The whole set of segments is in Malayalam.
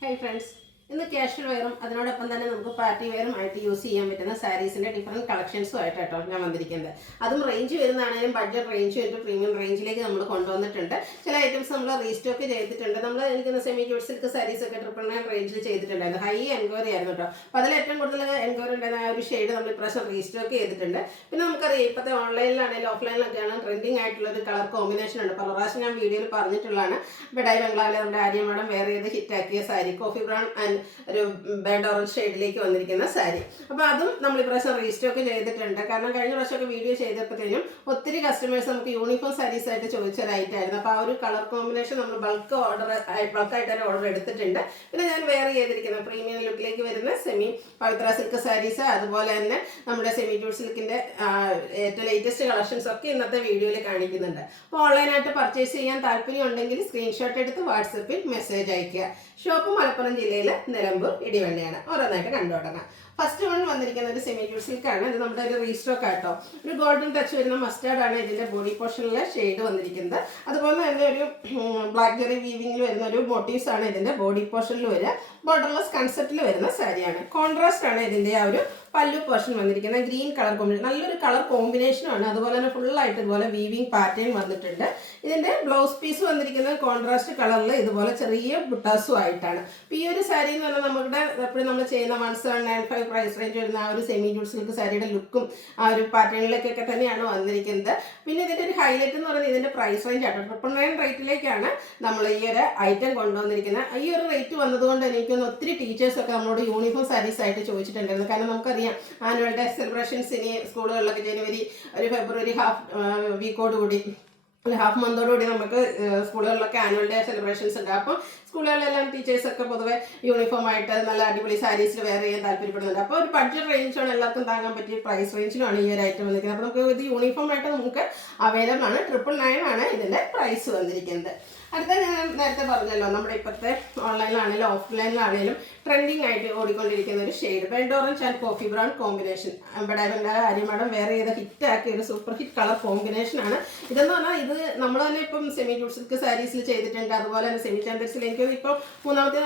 Hey friends, ഇന്ന് കാഷ്വൽ വെയറും അതിനോടൊപ്പം തന്നെ നമുക്ക് പാർട്ടി വെയറും ആയിട്ട് യൂസ് ചെയ്യാൻ പറ്റുന്ന സാരീസിന്റെ ഡിഫറെന്റ് കളക്ഷൻസും ആയിട്ടോ ഞാൻ വന്നിരിക്കുന്നത്. അതും റേഞ്ച് വരുന്നതാണെങ്കിലും ബഡ്ജറ്റ് റേഞ്ച് ഒരു പ്രീമിയം റേഞ്ചിലേക്ക് നമ്മൾ കൊണ്ടുവന്നിട്ടുണ്ട്. ചില ഐറ്റംസ് നമ്മൾ റീസ്റ്റോക്ക് ചെയ്തിട്ടുണ്ട്. നമ്മൾ എനിക്ക് സെമി ക്യൂട്ട് സിൽക്ക് സാരീസ് ഒക്കെ 999 റേഞ്ചിൽ ചെയ്തിട്ടുണ്ടായിരുന്നു. ഹൈ എൻക്വയറി ആയിരുന്നു കേട്ടോ. അപ്പോൾ അതിൽ ഏറ്റവും കൂടുതൽ എൻക്വയറി ഉണ്ടായിരുന്ന ആ ഒരു ഷെയ്ഡ് നമ്മൾ ഇപ്രാവശ്യം റീസ്റ്റോക്ക് ചെയ്തിട്ടുണ്ട്. പിന്നെ നമുക്കറിയാം ഇപ്പോഴത്തെ ഓൺലൈനിലാണെങ്കിലും ഓഫ്ലൈനിലൊക്കെയാണ് ട്രെൻഡിങ് ആയിട്ടുള്ള ഒരു കളർ കോമ്പിനേഷൻ ഉണ്ട്. പല പ്രാവശ്യം ഞാൻ വീഡിയോയിൽ പറഞ്ഞിട്ടുള്ളതാണ്. ബഡായി ബംഗ്ലാവിലെ നമ്മുടെ ആര്യ മാഡം വെയർ ചെയ്ത് ഹിറ്റാക്കിയ സാരി കോഫി ബ്രൗൺ ആൻഡ് ഒരു ബേർഡ് ഓറഞ്ച് ഷെയ്ഡിലേക്ക് വന്നിരിക്കുന്ന സാരി. അപ്പോൾ അതും നമ്മൾ ഇപ്രാവശ്യം റീസ്റ്റോക്ക് ചെയ്തിട്ടുണ്ട്. കാരണം കഴിഞ്ഞ പ്രാവശ്യമൊക്കെ വീഡിയോ ചെയ്തപ്പോഴത്തേനും ഒത്തിരി കസ്റ്റമേഴ്സ് നമുക്ക് യൂണിഫോം സാരീസ് ആയിട്ട് ചോദിച്ചതായിട്ടായിരുന്നു. അപ്പോൾ ആ ഒരു കളർ കോമ്പിനേഷൻ നമ്മൾ ബൾക്കായിട്ട് ഓർഡർ എടുത്തിട്ടുണ്ട്. പിന്നെ ഞാൻ വെയർ ചെയ്തിരിക്കുന്ന പ്രീമിയം ലുക്കിലേക്ക് വരുന്ന സെമി പവിത്ര സിൽക്ക് സാരീസ്, അതുപോലെ തന്നെ നമ്മുടെ സെമി ക്യൂട്ട് സിൽക്കിന്റെ ഏറ്റവും ലേറ്റസ്റ്റ് കളക്ഷൻസ് ഒക്കെ ഇന്നത്തെ വീഡിയോയിൽ കാണിക്കുന്നുണ്ട്. അപ്പോൾ ഓൺലൈനായിട്ട് പർച്ചേസ് ചെയ്യാൻ താല്പര്യം ഉണ്ടെങ്കിൽ സ്ക്രീൻഷോട്ട് എടുത്ത് വാട്സപ്പിൽ മെസ്സേജ് അയയ്ക്കുക. ഷോപ്പ് മലപ്പുറം ജില്ലയിൽ നിലമ്പൂർ ഇടിവള്ളിയാണ്. ഓരോന്നായിട്ട് കണ്ടുകൊടുക്കണം. ഫസ്റ്റ് വൺ വന്നിരിക്കുന്ന ഒരു സെമി ക്യൂട്ട് സിൽക്കാണ്. ഇത് നമ്മുടെ ഒരു റീസ്റ്റോക്ക് ആട്ടോ. ഒരു ഗോൾഡൻ ടച്ച് വരുന്ന മസ്റ്റാർഡ് ആണ് ഇതിന്റെ ബോഡി പോർഷനിലെ ഷെയ്ഡ് വന്നിരിക്കുന്നത്. അതുപോലെ തന്നെ ഒരു ബ്ലാക്ക് ജെറി വീവിംഗിൽ വരുന്ന ഒരു മോട്ടീവ്സ് ആണ് ഇതിന്റെ ബോഡി പോർഷനിൽ വരിക. ബോർഡർലെസ് കൺസെപ്റ്റിൽ വരുന്ന സാരിയാണ്. കോൺട്രാസ്റ്റ് ആണ് ഇതിന്റെ ആ ഒരു പല്ലു പോർഷൻ വന്നിരിക്കുന്നത്. ഗ്രീൻ കളർ കോമ്പിനേഷൻ, നല്ലൊരു കളർ കോമ്പിനേഷനാണ്. അതുപോലെ തന്നെ ഫുള്ളായിട്ട് ഇതുപോലെ വീവിംഗ് പാറ്റേൺ വന്നിട്ടുണ്ട്. ഇതിന്റെ ബ്ലൗസ് പീസ് വന്നിരിക്കുന്നത് കോൺട്രാസ്റ്റ് കളറിൽ ഇതുപോലെ ചെറിയ ബുട്ടാസും ആയിട്ടാണ്. അപ്പോൾ ഈ ഒരു സാരി എന്ന് പറഞ്ഞാൽ നമ്മുടെ എപ്പോഴും നമ്മൾ ചെയ്യുന്ന 1795 പ്രൈസ് റേഞ്ച് വരുന്ന ആ ഒരു സെമി ക്യൂട്ട് സിൽക്ക് സാരിയുടെ ലുക്കും ആ ഒരു പാറ്റേണിലേക്കൊക്കെ തന്നെയാണ് വന്നിരിക്കുന്നത്. പിന്നെ ഇതിന്റെ ഒരു ഹൈലൈറ്റ് എന്ന് പറയുന്നത് ഇതിന്റെ പ്രൈസ് റേഞ്ച് ആട്ടോ. 999 റേറ്റിലേക്കാണ് നമ്മൾ ഈ ഒരു ഐറ്റം കൊണ്ടുവന്നിരിക്കുന്നത്. ഈ ഒരു റേറ്റ് വന്നതുകൊണ്ട് എനിക്കൊന്ന് ഒത്തിരി ടീച്ചേഴ്സൊക്കെ നമ്മളോട് യൂണിഫോം സാരീസ് ആയിട്ട് ചോദിച്ചിട്ടുണ്ടായിരുന്നു. കാരണം നമുക്കറിയാം ആനുവൽ ഡേ സെലിബ്രേഷൻസ് ഇനി സ്കൂളുകളിലൊക്കെ ജനുവരി ഒരു ഫെബ്രുവരി വീക്കോടുകൂടി ഹാഫ് മന്തോടുകൂടി നമുക്ക് സ്കൂളുകളിലൊക്കെ ആനുവൽ ഡേ സെലിബ്രേഷൻസ് ഉണ്ട്. അപ്പം സ്കൂളുകളിലെല്ലാം ടീച്ചേഴ്സൊക്കെ പൊതുവെ യൂണിഫോം ആയിട്ട് നല്ല അടിപൊളി സാരീസിൽ വെയർ ചെയ്യാൻ താല്പര്യപ്പെടുന്നുണ്ട്. അപ്പോൾ ഒരു ബഡ്ജറ്റ് റേഞ്ചാണ് എല്ലാവർക്കും താങ്ങാൻ പറ്റിയ പ്രൈസ് റേഞ്ചിലാണ് ഈ ഒരു ഐറ്റം വന്നിരിക്കുന്നത്. അപ്പോൾ നമുക്ക് ഇത് യൂണിഫോം ആയിട്ട് നമുക്ക് അവൈലബിൾ ആണ്. 999 ആണ് ഇതിൻ്റെ പ്രൈസ് വന്നിരിക്കുന്നത്. അടുത്ത ഞാൻ നേരത്തെ പറഞ്ഞല്ലോ, നമ്മുടെ ഇപ്പോഴത്തെ ഓൺലൈനിലാണെങ്കിലും ഓഫ്ലൈനിലാണെങ്കിലും ട്രെൻഡിങ് ആയിട്ട് ഓടിക്കൊണ്ടിരിക്കുന്ന ഒരു shade bed orange and coffee brown combination. Badai Arya madam വേറെ ചെയ്ത ഹിറ്റാക്കിയ ഒരു സൂപ്പർ ഹിറ്റ് കളർ കോമ്പിനേഷനാണ്. ഇതെന്ന് പറഞ്ഞാൽ ഇത് നമ്മൾ തന്നെ ഇപ്പം സെമി ക്യൂട്ട് സിൽക്ക് സാരീസിൽ ചെയ്തിട്ടുണ്ട്. അതുപോലെ തന്നെ സെമി ചാൻഡേഴ്സിൽ എനിക്ക് ഇപ്പോൾ 3ാമത്തെ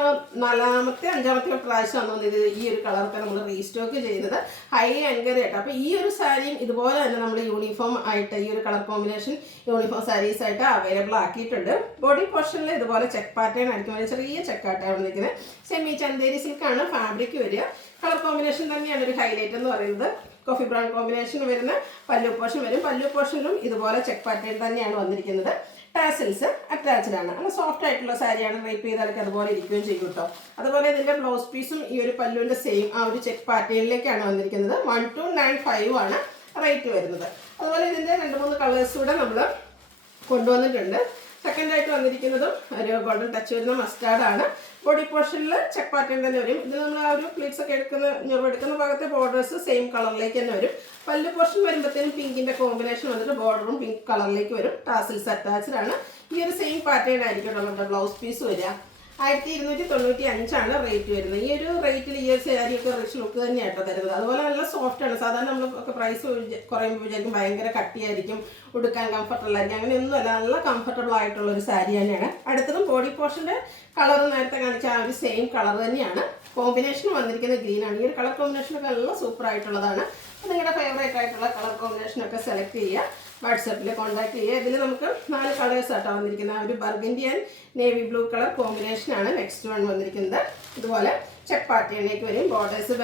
4ാമത്തെ 5ാമത്തെ പ്രാവശ്യമാണ് ഇത് ഈ ഒരു കളറൊക്കെ നമ്മൾ റീസ്റ്റോക്ക് ചെയ്തത്. ഹൈ എൻക്വയറി ആയിട്ട്. അപ്പോൾ ഈ ഒരു സാരിയും ഇതുപോലെ തന്നെ നമ്മൾ യൂണിഫോം ആയിട്ട് ഈ ഒരു കളർ കോമ്പിനേഷൻ യൂണിഫോം സാരീസ് ആയിട്ട് അവൈലബിൾ ആക്കിയിട്ടുണ്ട്. ബോഡി പോർഷനിൽ ഇതുപോലെ ചെക്ക് പാറ്റേൺ ആയിരിക്കും, ചെറിയ ചെക്കായിട്ടാണ് വന്നിരിക്കുന്നത്. സെമി ചന്തേരി സിൽക്കാണ് ഫാബ്രിക് വരിക. കളർ കോമ്പിനേഷൻ തന്നെയാണ് ഒരു ഹൈലൈറ്റ് എന്ന് പറയുന്നത്. കോഫി ബ്രൗൺ കോമ്പിനേഷൻ വരുന്ന പല്ലു പോർഷൻ വരും. പല്ലു പോർഷനിലും ഇതുപോലെ ചെക്ക് പാറ്റേൺ തന്നെയാണ് വന്നിരിക്കുന്നത്. ടാസിൽസ് അറ്റാച്ച്ഡ് ആണ്. നല്ല സോഫ്റ്റ് ആയിട്ടുള്ള സാരിയാണ്. റേപ്പ് ചെയ്താലൊക്കെ അതുപോലെ ഇരിക്കുകയും ചെയ്യും കേട്ടോ. അതുപോലെ ഇതിന്റെ ബ്ലൗസ് പീസും ഈ ഒരു പല്ലുവിന്റെ സെയിം ആ ഒരു ചെക്ക് പാറ്റേണിലേക്കാണ് വന്നിരിക്കുന്നത്. 1295 ആണ് റേറ്റ് വരുന്നത്. അതുപോലെ ഇതിന്റെ 2-3 കളേഴ്സ് കൂടെ നമ്മൾ കൊണ്ടുവന്നിട്ടുണ്ട്. സെക്കൻഡ് ആയിട്ട് വന്നിരിക്കുന്നതും ഒരു ഗോൾഡൻ ടച്ച് വരുന്ന മസ്റ്റാർഡ് ആണ്. ബോഡി പോർഷനിൽ ചെക്ക് പാറ്റേൺ തന്നെ വരും. ഇത് നമ്മൾ ആ ഒരു പ്ലീറ്റ്സ് ഒക്കെ എടുക്കുന്ന ഭാഗത്തെ ബോർഡേഴ്സ് സെയിം കളറിലേക്ക് തന്നെ വരും. പല്ല് പോർഷൻ വരുമ്പോഴത്തേനും പിങ്കിന്റെ കോമ്പിനേഷൻ വന്നിട്ട് ബോർഡറും പിങ്ക് കളറിലേക്ക് വരും. ടാസിൽസ് അറ്റാച്ച്ഡ് ആണ്. ഈ ഒരു സെയിം പാറ്റേൺ ആയിരിക്കും നമ്മുടെ ബ്ലൗസ് പീസ് വരിക. 1295 ആണ് റേറ്റ് വരുന്നത്. ഈ ഒരു റേറ്റിൽ ഈ ഒരു സാരിയൊക്കെ റിച്ച് ലുക്ക് തന്നെയാട്ടോ തരുന്നത്. അതുപോലെ നല്ല സോഫ്റ്റ് ആണ്. സാധാരണ നമ്മളൊക്കെ പ്രൈസ് കുറയുമ്പോൾ വിചാരിക്കും ഭയങ്കര കട്ടിയായിരിക്കും, ഉടുക്കാൻ കംഫർട്ടബിൾ ആയിരിക്കും. അങ്ങനെയൊന്നുമല്ല, നല്ല കംഫർട്ടബിൾ ആയിട്ടുള്ള ഒരു സാരി തന്നെയാണ്. അടുത്തതും ബോഡി പോർഷൻ്റെ കളർ നേരത്തെ കാണിച്ച ആ ഒരു സെയിം കളർ തന്നെയാണ്. കോമ്പിനേഷൻ വന്നിരിക്കുന്നത് ഗ്രീൻ ആണ്. ഈ ഒരു കളർ കോമ്പിനേഷനൊക്കെ നല്ല സൂപ്പർ ആയിട്ടുള്ളതാണ്. അപ്പോൾ നിങ്ങളുടെ ഫേവറേറ്റ് ആയിട്ടുള്ള കളർ കോമ്പിനേഷനൊക്കെ സെലക്ട് ചെയ്യുക, വാട്സാപ്പിൽ കോൺടാക്ട് ചെയ്യുക. ഇതിൽ നമുക്ക് 4 കളേഴ്സ് ആട്ടോ വന്നിരിക്കുന്നത്. ഒരു burgundy and navy blue colour കോമ്പിനേഷനാണ് നെക്സ്റ്റ് വൺ വന്നിരിക്കുന്നത്. ഇതുപോലെ ചെക്ക് പാറ്റേണിലേക്ക് വരും. ബോർഡേഴ്സ്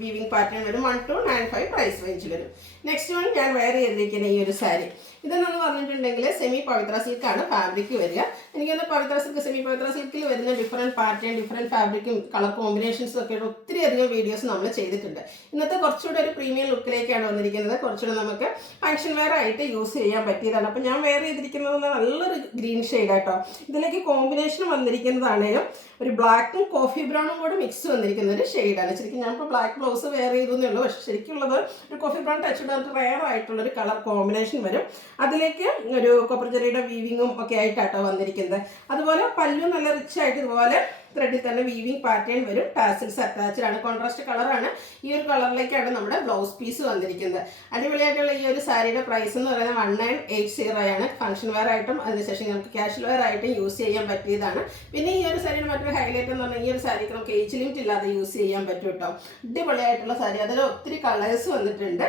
വീവിംഗ് പാറ്റേൺ വരും. 1295 പ്രൈസ് റേഞ്ചിൽ വരും. നെക്സ്റ്റ് വൺ ഞാൻ വെയർ ചെയ്തിരിക്കുന്ന ഈ ഒരു സാരി, ഇതെന്നു പറഞ്ഞിട്ടുണ്ടെങ്കിൽ സെമി പവിത്ര സിൽക്കാണ് ഫാബ്രിക് വരിക. എനിക്കൊന്ന് പവിത്ര സിൽക്ക് സെമി പവിത്ര സിൽക്കിൽ വരുന്ന ഡിഫറെൻറ്റ് പാറ്റേൺ, ഡിഫറെൻറ്റ് ഫാബ്രിക്കും കളർ കോമ്പിനേഷൻസും ഒക്കെ ഒത്തിരി അധികം വീഡിയോസ് നമ്മൾ ചെയ്തിട്ടുണ്ട്. ഇന്നത്തെ കുറച്ചുകൂടെ ഒരു പ്രീമിയം ലുക്കിലേക്കാണ് വന്നിരിക്കുന്നത്. കുറച്ചുകൂടെ നമുക്ക് ഫംഗ്ഷൻ വെയർ ആയിട്ട് യൂസ് ചെയ്യാൻ പറ്റിയതാണ്. അപ്പോൾ ഞാൻ വെയർ ചെയ്തിരിക്കുന്നത് നല്ലൊരു ഗ്രീൻ ഷെയ്ഡ് ആട്ടോ. ഇതിലേക്ക് കോമ്പിനേഷൻ വന്നിരിക്കുന്നതാണേലും ഒരു ബ്ലാക്കും കോഫി ബ്രൗണും കൂടെ മിക്സ് വന്നിരിക്കുന്ന ഒരു ഷെയ്ഡാണ്. ശരിക്കും ഞാനിപ്പോൾ ബ്ലാക്ക് ബ്ലൗസ് വെയർ ചെയ്തേ ഉള്ളൂ. പക്ഷേ ശരിക്കുള്ളത് ഒരു കോഫി ബ്രൗൺ ടച്ച് റെയർ ആയിട്ടുള്ളൊരു കളർ കോമ്പിനേഷൻ വരും. അതിലേക്ക് ഒരു കൊപ്പർ ജെറിയുടെ വീവിങ്ങും ഒക്കെ ആയിട്ടാട്ടോ വന്നിരിക്കുന്നത്. അതുപോലെ പല്ലു നല്ല റിച്ച് ആയിട്ട് ഇതുപോലെ ത്രെഡിൽ തന്നെ വീവിങ് പാറ്റേൺ വരും. ടാസിൽസ് അറ്റാച്ച്ഡ് ആണ്. കോൺട്രാസ്റ്റ് കളറാണ്. ഈ ഒരു കളറിലേക്കാണ് നമ്മുടെ ബ്ലൗസ് പീസ് വന്നിരിക്കുന്നത്. അടിപൊളിയായിട്ടുള്ള ഈ ഒരു സാരിയുടെ പ്രൈസ് എന്ന് പറയുന്നത് 1980 ആണ്. ഫംഗ്ഷൻ വെയർ ആയിട്ടും അതിനുശേഷം നമുക്ക് കാഷ്വൽ വെയർ ആയിട്ടും യൂസ് ചെയ്യാൻ പറ്റിയതാണ്. പിന്നെ ഈ ഒരു സാരിയുടെ മറ്റൊരു ഹൈലൈറ്റ് എന്ന് പറഞ്ഞാൽ ഈ ഒരു സാരിക്ക് നമുക്ക് ഏജ് ലിമിറ്റ് ഇല്ലാതെ യൂസ് ചെയ്യാൻ പറ്റും കേട്ടോ. അടിപൊളിയായിട്ടുള്ള സാരി. അതിൽ ഒത്തിരി കളേഴ്സ് വന്നിട്ടുണ്ട്.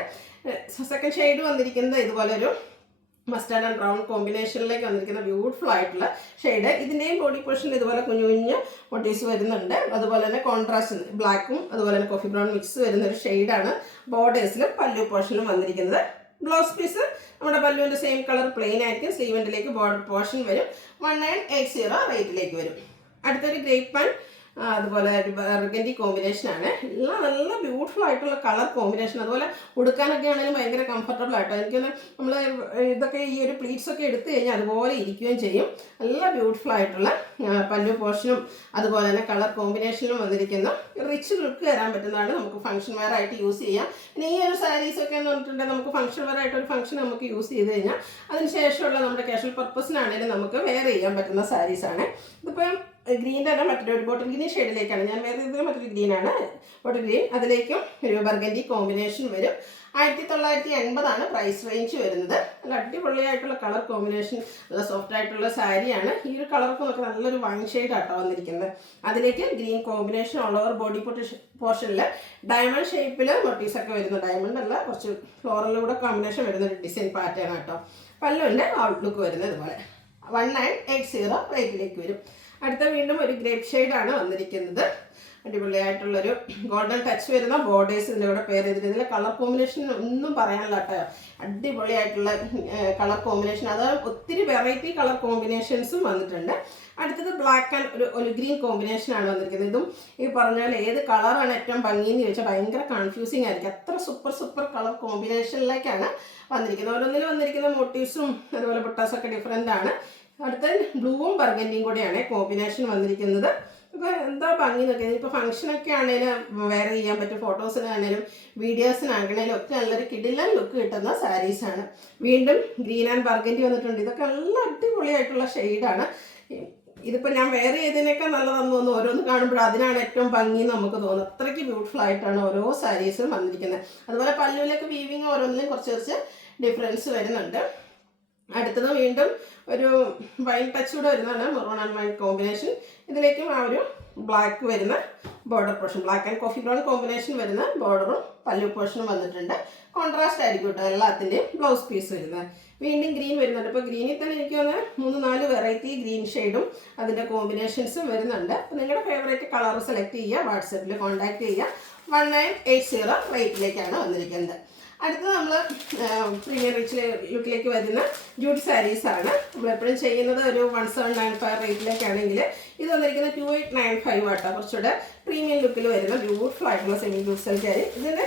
സെക്കൻഡ് ഷെയ്ഡ് വന്നിരിക്കുന്നത് ഇതുപോലൊരു മസ്റ്റാർഡ് ആൻഡ് ബ്രൗൺ കോമ്പിനേഷനിലേക്ക് വന്നിരിക്കുന്ന ബ്യൂട്ടിഫുൾ ആയിട്ടുള്ള ഷെയ്ഡ്. ഇതിൻ്റെയും ബോഡി പോർഷനിൽ ഇതുപോലെ കുഞ്ഞു കുഞ്ഞു മോട്ടീവ്സ് വരുന്നുണ്ട്. അതുപോലെ തന്നെ കോൺട്രാസ്റ്റ് ബ്ലാക്കും അതുപോലെ തന്നെ കോഫി ബ്രൗൺ മിക്സ് വരുന്ന ഒരു ഷെയ്ഡാണ് ബോർഡേഴ്സിലും പല്ലു പോർഷനിലും വന്നിരിക്കുന്നത്. ബ്ലൗസ് പീസ് നമ്മുടെ പല്ലുവിൻ്റെ സെയിം കളർ പ്ലെയിൻ ആയിരിക്കും. സ്ലീവെൻഡിലേക്ക് ബോർഡർ പോർഷൻ വരും. 1980 റേറ്റിലേക്ക് വരും. അടുത്തൊരു ഗ്രേപ്പ് പാൻ അതുപോലെ ഒരു ബർഗൻഡി കോമ്പിനേഷനാണ്. എല്ലാം നല്ല ബ്യൂട്ടിഫുൾ ആയിട്ടുള്ള കളർ കോമ്പിനേഷൻ. അതുപോലെ ഉടുക്കാനൊക്കെ ആണെങ്കിലും ഭയങ്കര കംഫർട്ടബിൾ ആയിട്ടോ. എനിക്കൊന്ന് നമ്മൾ ഇതൊക്കെ ഈ ഒരു പ്ലീറ്റ്സ് ഒക്കെ എടുത്തു കഴിഞ്ഞാൽ അതുപോലെ ഇരിക്കുകയും ചെയ്യും. നല്ല ബ്യൂട്ടിഫുൾ ആയിട്ടുള്ള പല്ലു പോർഷനും അതുപോലെ തന്നെ കളർ കോമ്പിനേഷനും വന്നിരിക്കുന്ന റിച്ച് ലുക്ക് തരാൻ പറ്റുന്നതാണ്. നമുക്ക് ഫംഗ്ഷൻ വെയർ ആയിട്ട് യൂസ് ചെയ്യാം. പിന്നെ ഈ ഒരു സാരീസൊക്കെ എന്ന് പറഞ്ഞിട്ടുണ്ടെങ്കിൽ നമുക്ക് ഫംഗ്ഷൻ വെയർ ആയിട്ട് ഒരു ഫംഗ്ഷൻ നമുക്ക് യൂസ് ചെയ്ത് കഴിഞ്ഞാൽ അതിനുശേഷമുള്ള നമ്മുടെ കാഷ്വൽ പർപ്പസിനാണെങ്കിലും നമുക്ക് വെയർ ചെയ്യാൻ പറ്റുന്ന സാരീസാണ്. ഇതിപ്പം ഗ്രീൻ്റെ തന്നെ മറ്റൊരു ബോട്ടിൽ ഗ്രീൻ ഷെയ്ഡിലേക്കാണ് ഞാൻ വേറെ ഇതിൽ മറ്റൊരു ഗ്രീനാണ് ബോട്ടിൽ ഗ്രീൻ. അതിലേക്കും ഒരു ബർഗൻഡി കോമ്പിനേഷൻ വരും. 1980 പ്രൈസ് റേഞ്ച് വരുന്നത്. നല്ല അടിപൊളിയായിട്ടുള്ള കളർ കോമ്പിനേഷൻ, നല്ല സോഫ്റ്റ് ആയിട്ടുള്ള സാരിയാണ്. ഈ ഒരു കളർക്ക് നമുക്ക് നല്ലൊരു വൈൻ ഷെയ്ഡാട്ടോ വന്നിരിക്കുന്നത്. അതിലേക്ക് green combination all over body പോർഷനിൽ ഡയമണ്ട് ഷേപ്പിൽ മോട്ടീവ്സൊക്കെ വരുന്നു. ഡയമണ്ട് അല്ല, കുറച്ച് ഫ്ലോറലിലൂടെ കോമ്പിനേഷൻ വരുന്ന ഒരു ഡിസൈൻ പാറ്റേൺ ആട്ടോ. പല്ലുവിൻ്റെ ഔട്ട്ലുക്ക് വരുന്നത് ഇതുപോലെ 1980 റേറ്റിലേക്ക് വരും. അടുത്ത വീണ്ടും ഒരു ഗ്രേപ്പ് ഷെയ്ഡാണ് വന്നിരിക്കുന്നത്. അടിപൊളിയായിട്ടുള്ളൊരു ഗോൾഡൻ ടച്ച് വരുന്ന ബോർഡേഴ്സ് ഇതിൻ്റെ കൂടെ പെയർ ചെയ്തിട്ട് ഇതിലെ കളർ കോമ്പിനേഷൻ ഒന്നും പറയാനില്ല കേട്ടോ. അടിപൊളിയായിട്ടുള്ള കളർ കോമ്പിനേഷൻ. അത് ഒത്തിരി വെറൈറ്റി കളർ കോമ്പിനേഷൻസും വന്നിട്ടുണ്ട്. അടുത്തത് ബ്ലാക്ക് ആൻഡ് ഒരു ഗ്രീൻ കോമ്പിനേഷനാണ് വന്നിരിക്കുന്നത്. ഇതും ഈ പറഞ്ഞ പോലെ ഏത് കളറാണ് ഏറ്റവും ഭംഗിയെന്ന് ചോദിച്ചാൽ ഭയങ്കര കൺഫ്യൂസിങ് ആയിരിക്കും. അത്ര സൂപ്പർ കളർ കോമ്പിനേഷനിലേക്കാണ് വന്നിരിക്കുന്നത്. ഓരോന്നിൽ വന്നിരിക്കുന്ന മോട്ടീവ്സും അതുപോലെ ബുട്ടാസൊക്കെ ഡിഫറെൻ്റ് ആണ്. അടുത്ത ബ്ലൂവും ബർഗൻഡിയും കൂടെയാണ് കോമ്പിനേഷൻ വന്നിരിക്കുന്നത്. ഇപ്പോൾ എന്താ ഭംഗി നോക്കിയത്. ഇപ്പോൾ ഫംഗ്ഷനൊക്കെ ആണെങ്കിലും വെയർ ചെയ്യാൻ പറ്റും. ഫോട്ടോസിനാണെങ്കിലും വീഡിയോസിനാണെങ്കിലും ഒക്കെ നല്ലൊരു കിടിലൻ ലുക്ക് കിട്ടുന്ന സാരീസാണ്. വീണ്ടും ഗ്രീൻ ആൻഡ് ബർഗൻഡി വന്നിട്ടുണ്ട്. ഇതൊക്കെ നല്ല അടിപൊളിയായിട്ടുള്ള ഷെയ്ഡാണ്. ഇതിപ്പോൾ ഞാൻ വെയർ ചെയ്തതിനേക്കാൾ നല്ലതെന്ന് തോന്നുന്നു. ഓരോന്ന് കാണുമ്പോൾ അതിനാണ് ഏറ്റവും ഭംഗി എന്ന് നമുക്ക് തോന്നുന്നു. അത്രയ്ക്ക് ബ്യൂട്ടിഫുൾ ആയിട്ടാണ് ഓരോ സാരീസും വന്നിരിക്കുന്നത്. അതുപോലെ പല്ലുവിലൊക്കെ വീവിങ് ഓരോന്നിലും കുറച്ച് ഡിഫറൻസ് വരുന്നുണ്ട്. അടുത്തത് വീണ്ടും ഒരു വൈൻ ടച്ച് കൂടെ വരുന്നതാണ്. Maroon and wine combination. ഇതിലേക്കും ആ ഒരു ബ്ലാക്ക് വരുന്ന border portion, black and coffee brown combination വരുന്ന ബോർഡറും പല്ലു പോർഷനും വന്നിട്ടുണ്ട്. കോൺട്രാസ്റ്റ് ആയിരിക്കും കേട്ടോ എല്ലാത്തിൻ്റെയും ബ്ലൗസ് പീസ് വരുന്നത്. വീണ്ടും ഗ്രീൻ വരുന്നുണ്ട്. ഇപ്പോൾ ഗ്രീനിൽ തന്നെ എനിക്ക് വന്ന് 3-4 വെറൈറ്റി ഗ്രീൻ ഷെയ്ഡും അതിൻ്റെ കോമ്പിനേഷൻസും വരുന്നുണ്ട്. അപ്പോൾ നിങ്ങളുടെ ഫേവറേറ്റ് കളർ സെലക്ട് ചെയ്യുക, വാട്സപ്പിൽ കോൺടാക്ട് ചെയ്യുക. 1980 റേറ്റിലേക്കാണ് വന്നിരിക്കുന്നത്. അടുത്തത് നമ്മൾ പ്രീമിയം റിച്ച് ലുക്കിലേക്ക് വരുന്ന ജൂട്ട് സാരീസാണ്. നമ്മളെപ്പോഴും ചെയ്യുന്നത് ഒരു 1795 റേറ്റിലേക്കാണെങ്കിൽ ഇത് വന്നിരിക്കുന്നത് 2895 ആട്ടോ. കുറച്ചുകൂടെ പ്രീമിയം ലുക്കിൽ വരുന്ന ബ്യൂട്ടിഫുൾ ആയിട്ടുള്ള സെമി ജൂട്ട് സാരി. ഇതിൻ്റെ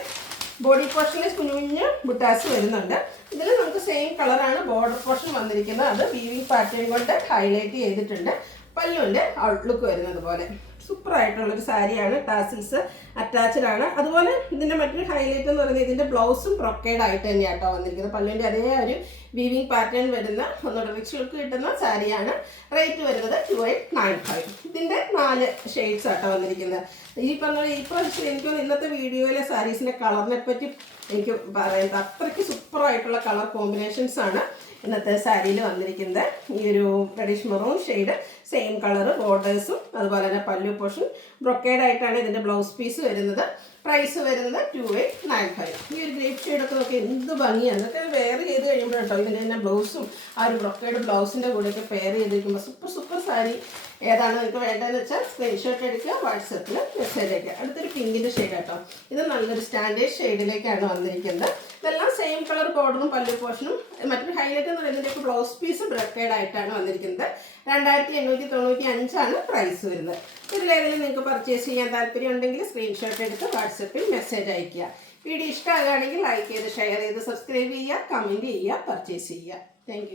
ബോഡി പോർഷനിൽ കുഞ്ഞു കുഞ്ഞു ബുട്ടാസ് വരുന്നുണ്ട്. ഇതിൽ നമുക്ക് സെയിം കളറാണ് ബോർഡർ പോർഷൻ വന്നിരിക്കുന്നത്. അത് വീവിങ് പാറ്റേൺ കൊണ്ട് ഹൈലൈറ്റ് ചെയ്തിട്ടുണ്ട്. പല്ലുവിൻ്റെ ഔട്ട്ലുക്ക് വരുന്നത് പോലെ സൂപ്പറായിട്ടുള്ളൊരു സാരിയാണ്. ടാസിൽസ് അറ്റാച്ച്ഡ് ആണ്. അതുപോലെ ഇതിൻ്റെ മറ്റൊരു ഹൈലൈറ്റ് എന്ന് പറയുന്നത് ഇതിൻ്റെ ബ്ലൗസും ബ്രൊക്കേഡ് ആയിട്ട് തന്നെയാണ് കേട്ടോ വന്നിരിക്കുന്നത്. പല്ലുവിൻ്റെ അതേ ഒരു വീവിങ് പാറ്റേൺ വരുന്ന ഒന്നുകൂടെ റിച്ച് ലുക്ക് കിട്ടുന്ന സാരിയാണ്. റേറ്റ് വരുന്നത് 2895. ഇതിൻ്റെ 4 ഷെയ്ഡ്സ് ആട്ടോ വന്നിരിക്കുന്നത്. ഈ പറഞ്ഞ ഈ പ്രാവശ്യം എനിക്ക് ഇന്നത്തെ വീഡിയോയിലെ സാരീസിൻ്റെ കളറിനെ പറ്റി എനിക്ക് പറയുന്നത് അത്രയ്ക്ക് സൂപ്പറായിട്ടുള്ള കളർ കോമ്പിനേഷൻസ് ആണ് ഇന്നത്തെ സാരിയിൽ വന്നിരിക്കുന്നത്. ഈ ഒരു reddish maroon shade, same colour ബോർഡേഴ്സും അതുപോലെ തന്നെ പല്ലു പോർഷൻ ബ്രൊക്കേഡ് ആയിട്ടാണ് ഇതിൻ്റെ ബ്ലൗസ് പീസ് വരുന്നത്. പ്രൈസ് വരുന്നത് 2895. ഈ ഒരു ഗ്രേപ്പ് ഷെയ്ഡൊക്കെ നോക്കി എന്ത് ഭംഗിയാണ്. അതൊക്കെ വെയർ ചെയ്ത് കഴിയുമ്പോൾ കേട്ടോ ഇതിൻ്റെ തന്നെ ബ്ലൗസും ആ ഒരു ബ്രൊക്കേഡ് ബ്ലൗസിൻ്റെ കൂടെയൊക്കെ പെയർ ചെയ്തിരിക്കുമ്പോൾ സൂപ്പർ സാരി. ഏതാണ് നിങ്ങൾക്ക് വേണ്ടതെന്ന് വെച്ചാൽ സ്ക്രീൻഷോട്ട് എടുക്കുക, വാട്സപ്പിൽ മെസ്സേജ് അയക്കുക. അടുത്തൊരു പിങ്കിൻ്റെ ഷെയ്ഡ് കേട്ടോ. ഇത് നല്ലൊരു സ്റ്റാൻഡേർഡ് ഷെയ്ഡിലേക്കാണ് വന്നിരിക്കുന്നത്. ഇതെല്ലാം സെയിം കളർ ബോർഡറും പല്ലു പോർഷനും. മറ്റൊരു ഹൈലൈറ്റ് എന്ന് പറയുന്നതിൻ്റെ ബ്ലൗസ് പീസ് ബ്രൊക്കേഡ് ആയിട്ടാണ് വന്നിരിക്കുന്നത്. 2895 പ്രൈസ് വരുന്നത്. ഇതിലേതെങ്കിലും നിങ്ങൾക്ക് പർച്ചേസ് ചെയ്യാൻ താല്പര്യം ഉണ്ടെങ്കിൽ സ്ക്രീൻഷോട്ട് എടുത്ത് വാട്സപ്പിൽ മെസ്സേജ് അയയ്ക്കുക. വീഡിയോ ഇഷ്ടമാകുകയാണെങ്കിൽ ലൈക്ക് ചെയ്ത് ഷെയർ ചെയ്ത് സബ്സ്ക്രൈബ് ചെയ്യുക, കമൻറ്റ് ചെയ്യുക, പർച്ചേസ് ചെയ്യുക. താങ്ക്